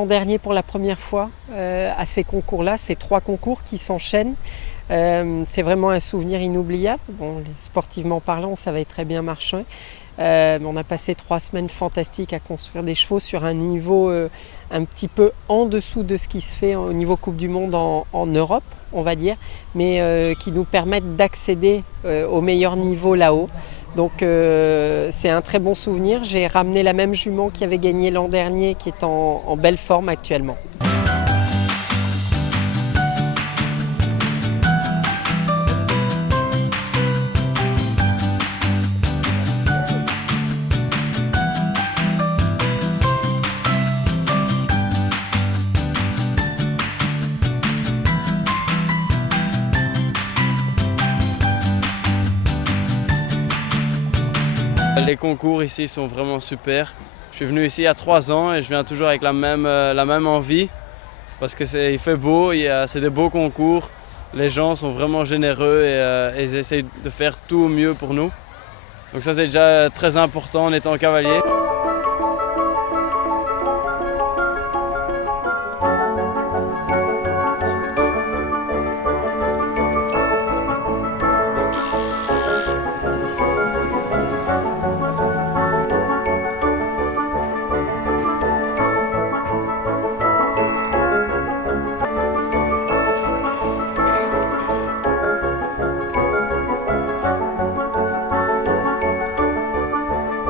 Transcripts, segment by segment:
l'an dernier pour la première fois à ces concours-là, ces 3 concours qui s'enchaînent. C'est vraiment un souvenir inoubliable. Bon, sportivement parlant, ça va être très bien marché. On a passé 3 semaines fantastiques à construire des chevaux sur un niveau un petit peu en dessous de ce qui se fait au niveau Coupe du Monde en Europe, on va dire, mais qui nous permettent d'accéder au meilleur niveau là-haut. Donc c'est un très bon souvenir. J'ai ramené la même jument qui avait gagné l'an dernier, qui est en belle forme actuellement. Les concours ici sont vraiment super. Je suis venu ici il y a 3 ans et je viens toujours avec la même envie parce qu'il fait beau, c'est des beaux concours, les gens sont vraiment généreux et ils essayent de faire tout au mieux pour nous. Donc ça c'est déjà très important en étant cavalier.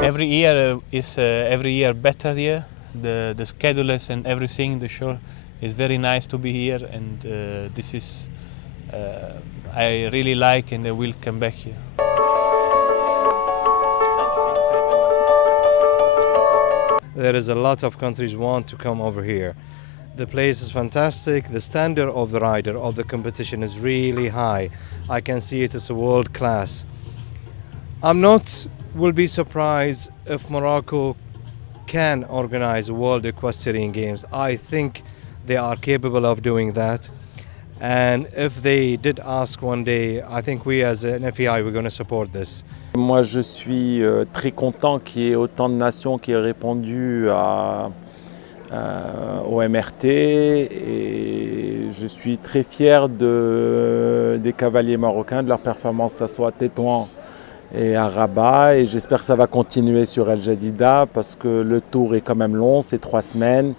Every year is every year better here. The schedules and everything, the show is very nice to be here, and this is I really like, and I will come back here. There is a lot of countries want to come over here. The place is fantastic. The standard of the rider of the competition is really high. I can see it is a world class. Will be surprised if Morocco can organize World Equestrian Games. I think they are capable of doing that. And if they did ask one day, I think we as an FEI, we're going to support this. Moi, je suis très content qu'il y ait autant de nations qui aient répondu au MRT, et je suis très fier des cavaliers marocains, de leur performance, que ce soit à Tétouan et à Rabat, et j'espère que ça va continuer sur El Jadida parce que le tour est quand même long, c'est 3 semaines,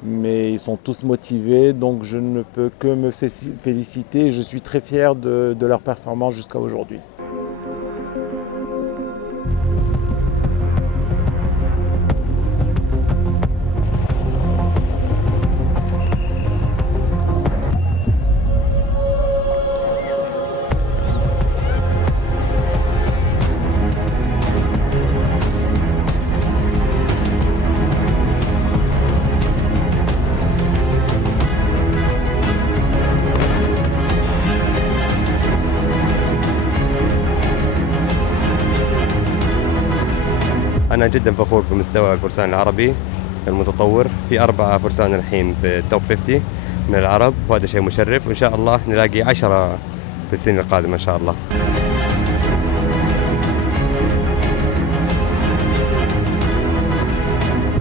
mais ils sont tous motivés, donc je ne peux que me féliciter, et je suis très fier de leur performance jusqu'à aujourd'hui. أنا جدا فخور بمستوى الفرسان العربي المتطور. في 4 فرسان الحين في التوب 50 من العرب، وهذا شيء مشرف، وإن شاء الله نلاقي 10 في السنين القادمة إن شاء الله.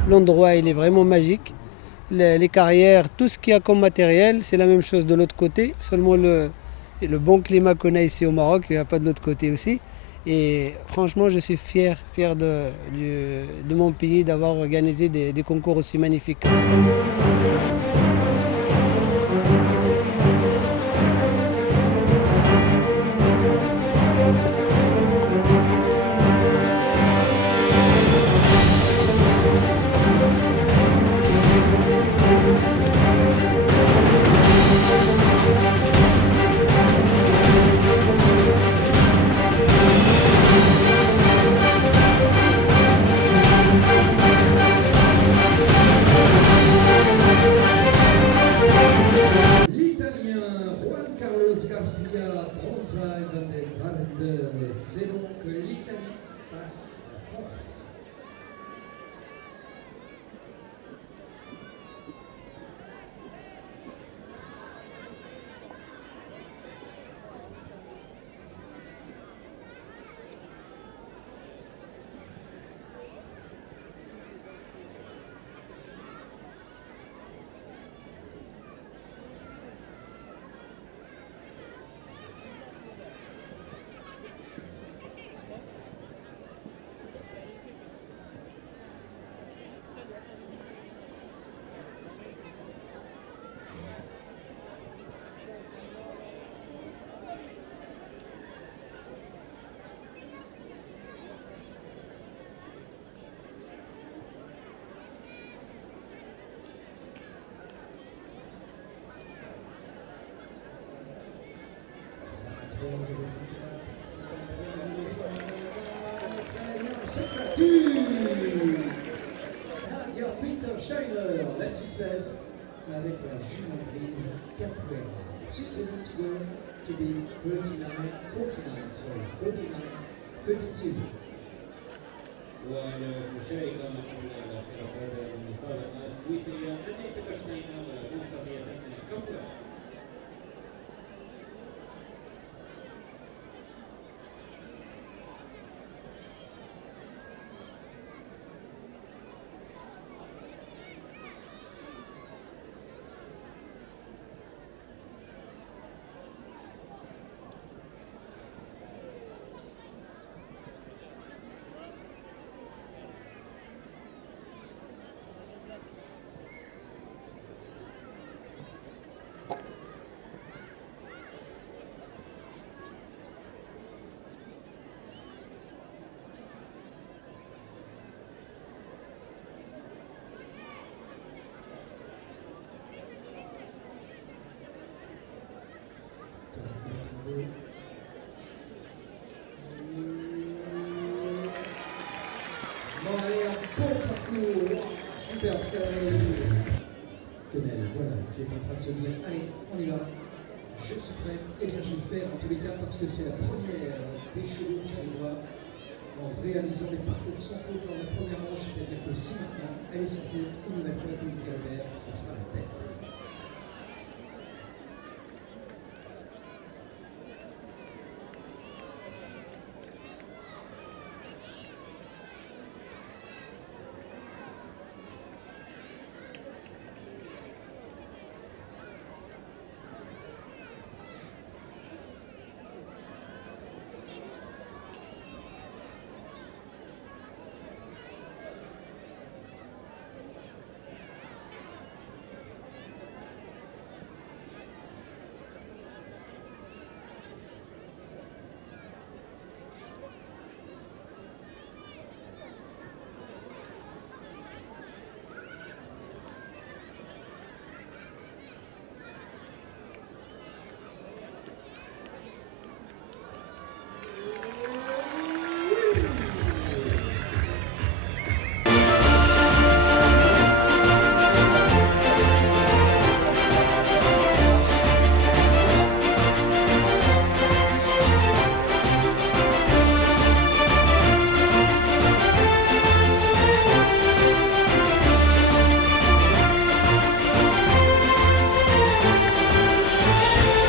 L'endroit il est vraiment magique. Les carrières, tout ce qu'il y a comme matériel, c'est la même chose de l'autre côté. Seulement le bon climat qu'on a ici au Maroc, il n'y a pas de l'autre côté aussi. Et franchement, je suis fier de mon pays d'avoir organisé des concours aussi magnifiques comme ça. Nadia Peter Steiner, la Suissesse, avec la jument grise Capoeira. Suite c'est to go to be 39-49, sorry, 49-32. والمشاركة معنا في هذا المسابقة السويسرية نادية بيتر شتاينر منتظرة كبوة. Bon, allez, un bon parcours. Super, c'est la Quenelle, voilà, qui est en train de se dire, allez, on y va. Je suis prête, et bien j'espère en tous les cas, parce que c'est la première des chevaux qui arrivera en réalisant des parcours sans faute dans la première manche, c'est-à-dire que si maintenant elle est sans faute, une nouvelle fois pour Albert, ça sera la tête.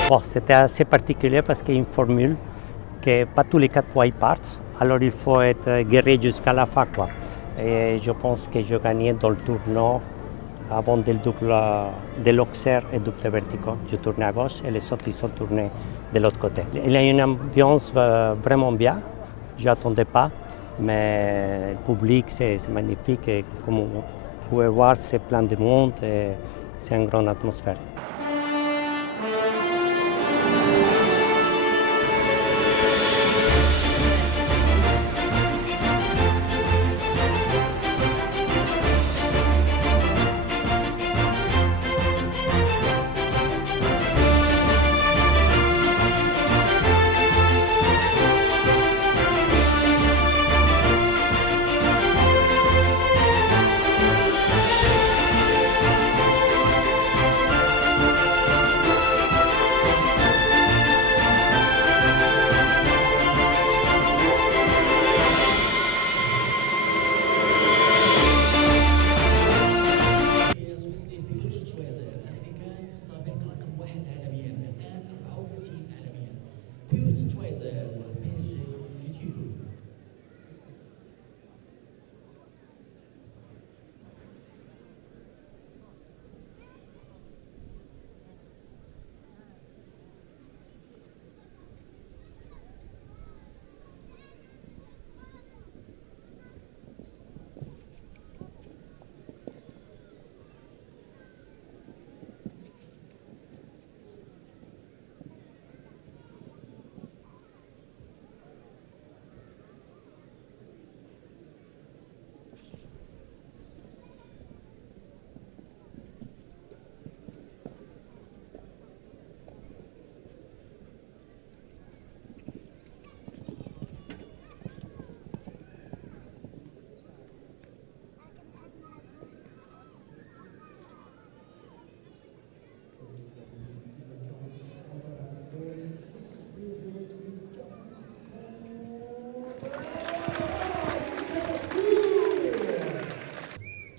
Bon, c'était assez particulier parce qu'il y a une formule que pas tous les 4 fois ils partent, alors il faut être guerrier jusqu'à la fin, quoi. Et je pense que je gagnais dans le tournoi avant le double de l'Auxerre et double vertical. Je tournais à gauche et les autres ils sont tournés de l'autre côté. Il y a une ambiance vraiment bien, je n'attendais pas, mais le public c'est magnifique et comme vous pouvez voir c'est plein de monde et c'est une grande atmosphère.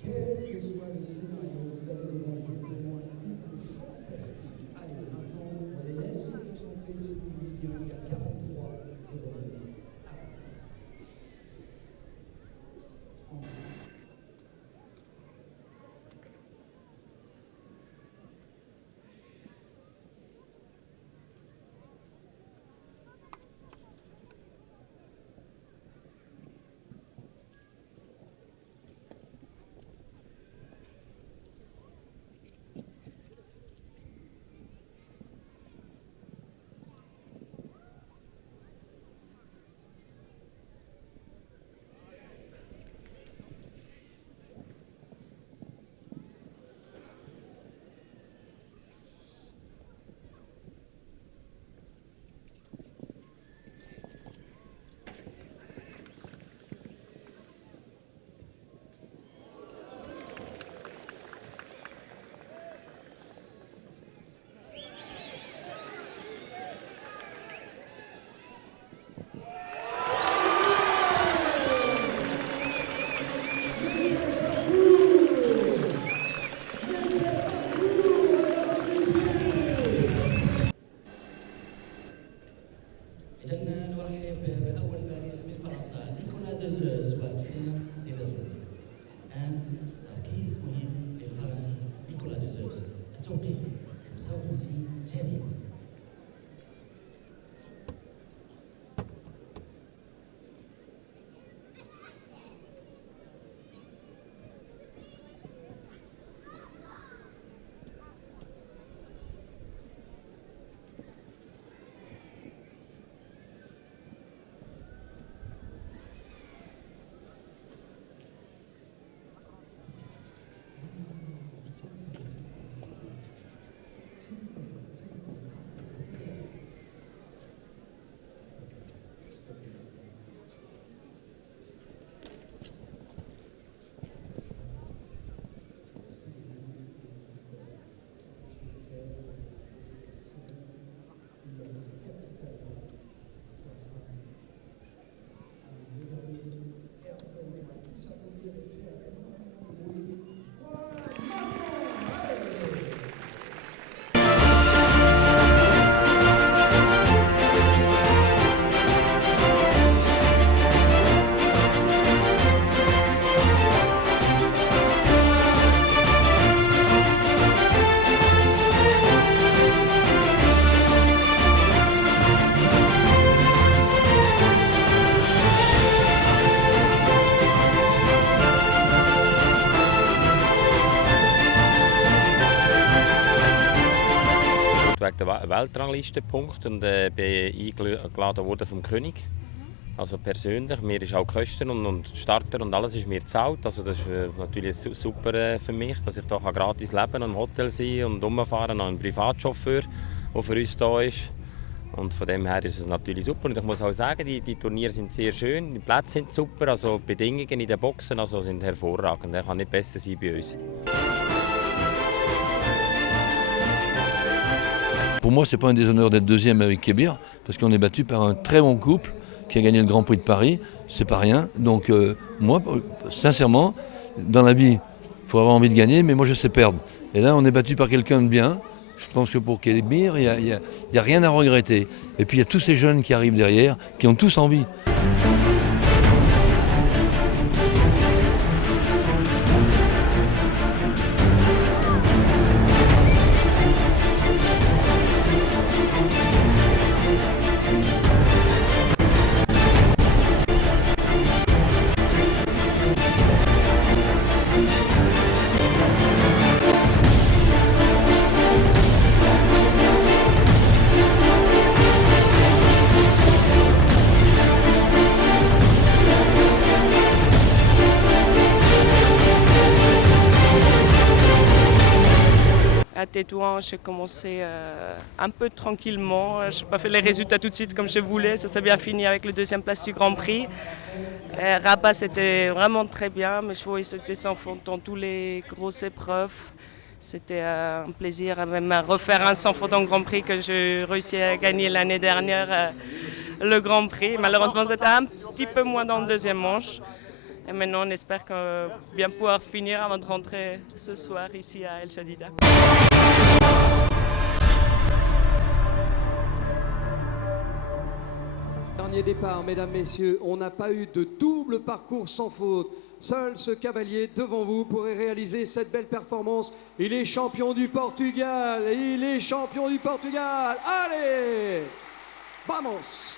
Quel que soit le scénario, vous avez devant vous vraiment un couple fantastique. Allez, maintenant, on les laisse se concentrer sur le milieu. Il y a 43-09. wegen der Weltranglistenpunkte und bin eingeladen worden vom König. Also persönlich, mir ist auch Kosten und Starter und alles ist mir gezahlt. Also das ist natürlich super für mich, dass ich hier gratis leben und im Hotel sein und rumfahren, noch einen Privatchauffeur, der für uns da ist. Und von dem her ist es natürlich super. Und ich muss auch sagen, die Turniere sind sehr schön, die Plätze sind super, also die Bedingungen in den Boxen also sind hervorragend. Das kann nicht besser sein bei uns. Pour moi, ce n'est pas un déshonneur d'être deuxième avec Kébir, parce qu'on est battu par un très bon couple qui a gagné le Grand Prix de Paris. C'est pas rien. Donc moi, sincèrement, dans la vie, il faut avoir envie de gagner, mais moi je sais perdre. Et là, on est battu par quelqu'un de bien. Je pense que pour Kébir, il n'y a rien à regretter. Et puis il y a tous ces jeunes qui arrivent derrière, qui ont tous envie. À Tétouan, j'ai commencé un peu tranquillement. Je n'ai pas fait les résultats tout de suite comme je voulais. Ça s'est bien fini avec le deuxième place du Grand Prix. Rabat, c'était vraiment très bien. Mes chevaux ils étaient sans faute dans toutes les grosses épreuves. C'était un plaisir, même à refaire un sans faute en Grand Prix que j'ai réussi à gagner l'année dernière, le Grand Prix. Malheureusement, c'était un petit peu moins dans le deuxième manche. Et maintenant, on espère bien pouvoir finir avant de rentrer ce soir ici à El Jadida. Dernier départ, mesdames, messieurs, on n'a pas eu de double parcours sans faute. Seul ce cavalier devant vous pourrait réaliser cette belle performance. Il est champion du Portugal, il est champion du Portugal. Allez, vamos!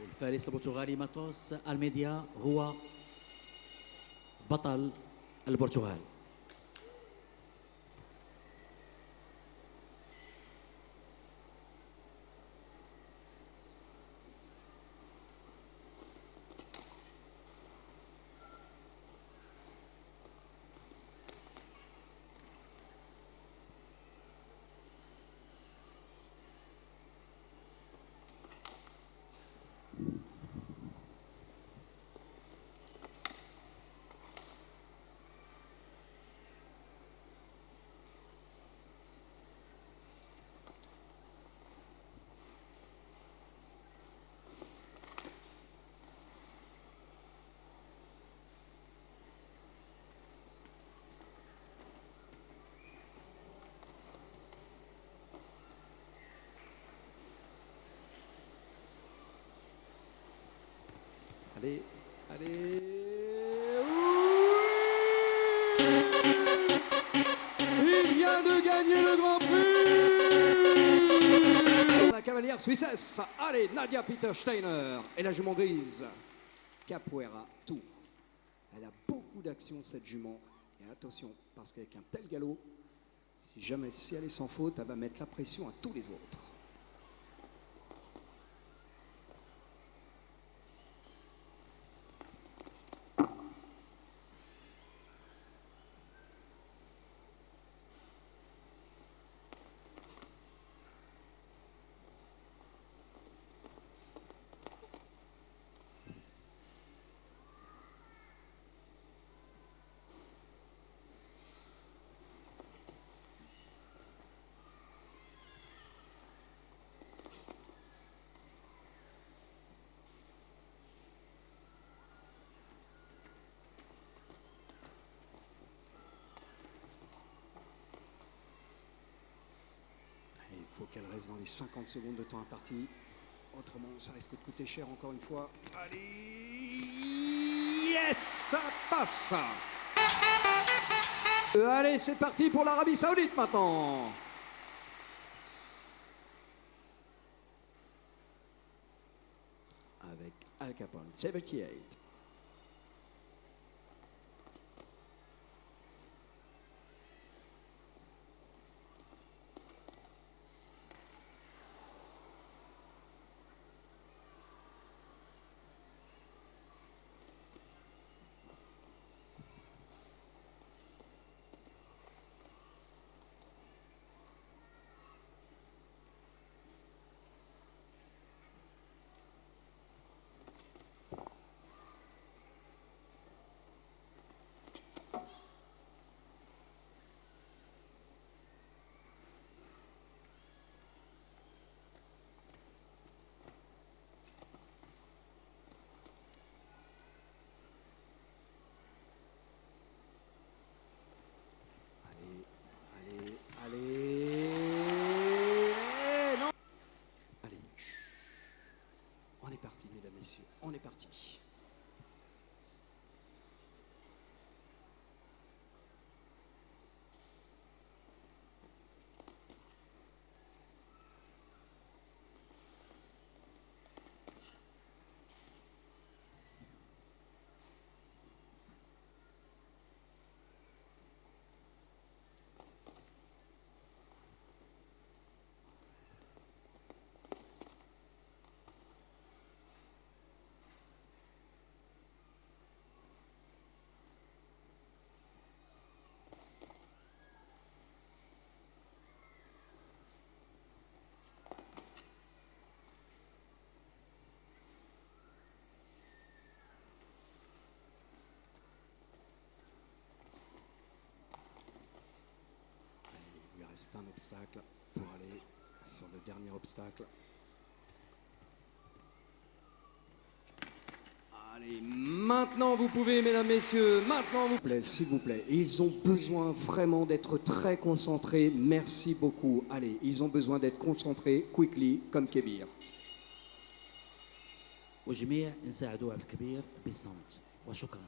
والفارس البرتغالي ماتوس الميديا هو بطل البرتغال. Allez, allez. Il vient de gagner le Grand Prix. La cavalière suissesse. Allez, Nadia Peter-Steiner. Et la jument grise. Capoeira Tour. Elle a beaucoup d'action, cette jument. Et attention, parce qu'avec un tel galop, si elle est sans faute, elle va mettre la pression à tous les autres. Il faut qu'elle reste dans les 50 secondes de temps imparti. Autrement, ça risque de coûter cher encore une fois. Allez, yes, ça passe. Allez, c'est parti pour l'Arabie Saoudite maintenant. Avec Al Capone, 78. Allez, non. Allez, on est parti, mesdames, messieurs, on est parti. reste un obstacle pour aller sur le dernier obstacle. Allez, maintenant vous pouvez, mesdames, messieurs, maintenant vous plaît, s'il vous plaît. Ils ont besoin vraiment d'être très concentrés. Merci beaucoup. Allez, ils ont besoin d'être concentrés, quickly, comme Kébir. والجميع نساعدوا عبد الكبير بالصمت وشكرا.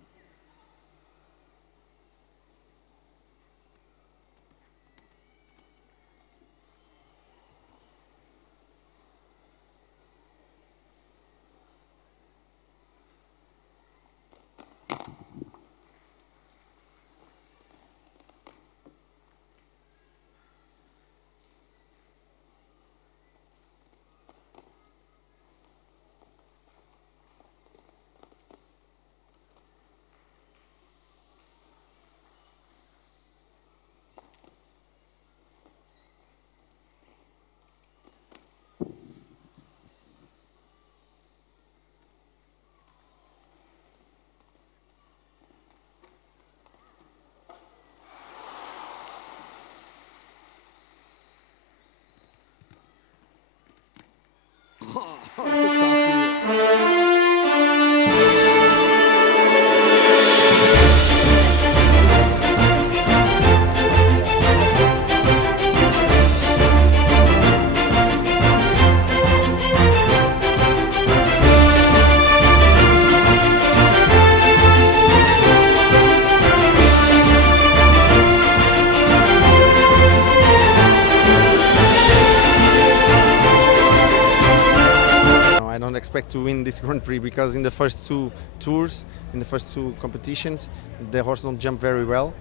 Expect to win this Grand Prix because in the first two tours, in the first two competitions, the horse don't jump very well,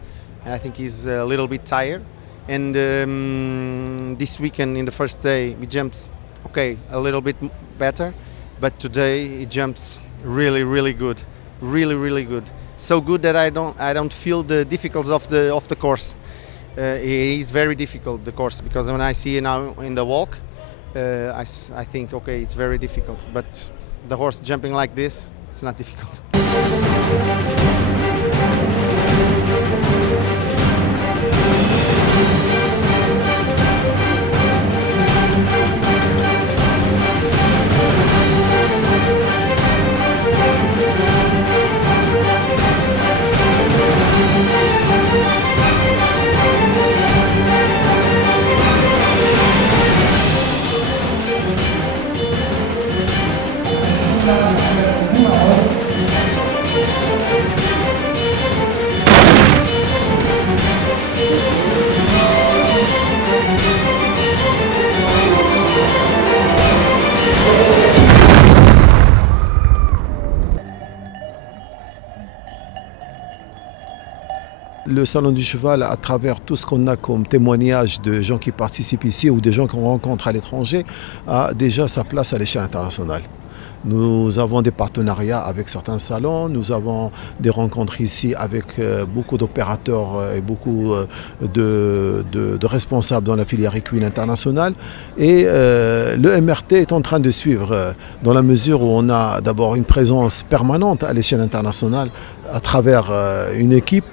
and I think he's a little bit tired. And this weekend, in the first day, he jumps okay, a little bit better, but today he jumps really good, really good. So good that I don't feel the difficulties of the course. It is very difficult, the course, because when I see now in the walk. I think, okay, it's very difficult, but the horse jumping like this, it's not difficult. Le Salon du Cheval, à travers tout ce qu'on a comme témoignages de gens qui participent ici ou de gens qu'on rencontre à l'étranger, a déjà sa place à l'échelle internationale. Nous avons des partenariats avec certains salons, nous avons des rencontres ici avec beaucoup d'opérateurs et beaucoup de responsables dans la filière équine internationale. Et le MRT est en train de suivre dans la mesure où on a d'abord une présence permanente à l'échelle internationale à travers une équipe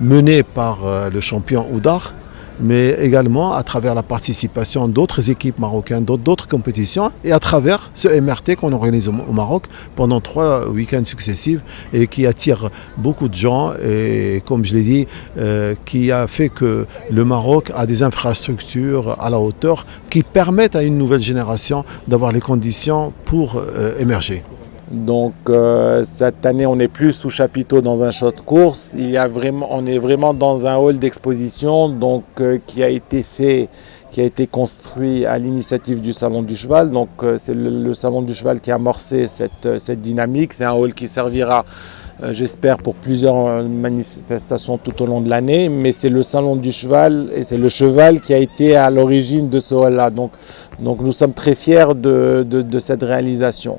menée par le champion Oudar, mais également à travers la participation d'autres équipes marocaines, d'autres compétitions, et à travers ce MRT qu'on organise au Maroc pendant 3 week-ends successifs et qui attire beaucoup de gens et, comme je l'ai dit, qui a fait que le Maroc a des infrastructures à la hauteur qui permettent à une nouvelle génération d'avoir les conditions pour émerger. Donc cette année, on n'est plus sous chapiteau dans un champ de course. On est vraiment dans un hall d'exposition qui a été construit à l'initiative du Salon du Cheval. Donc c'est le Salon du Cheval qui a amorcé cette dynamique. C'est un hall qui servira, j'espère, pour plusieurs manifestations tout au long de l'année. Mais c'est le Salon du Cheval et c'est le cheval qui a été à l'origine de ce hall-là. Donc nous sommes très fiers de cette réalisation.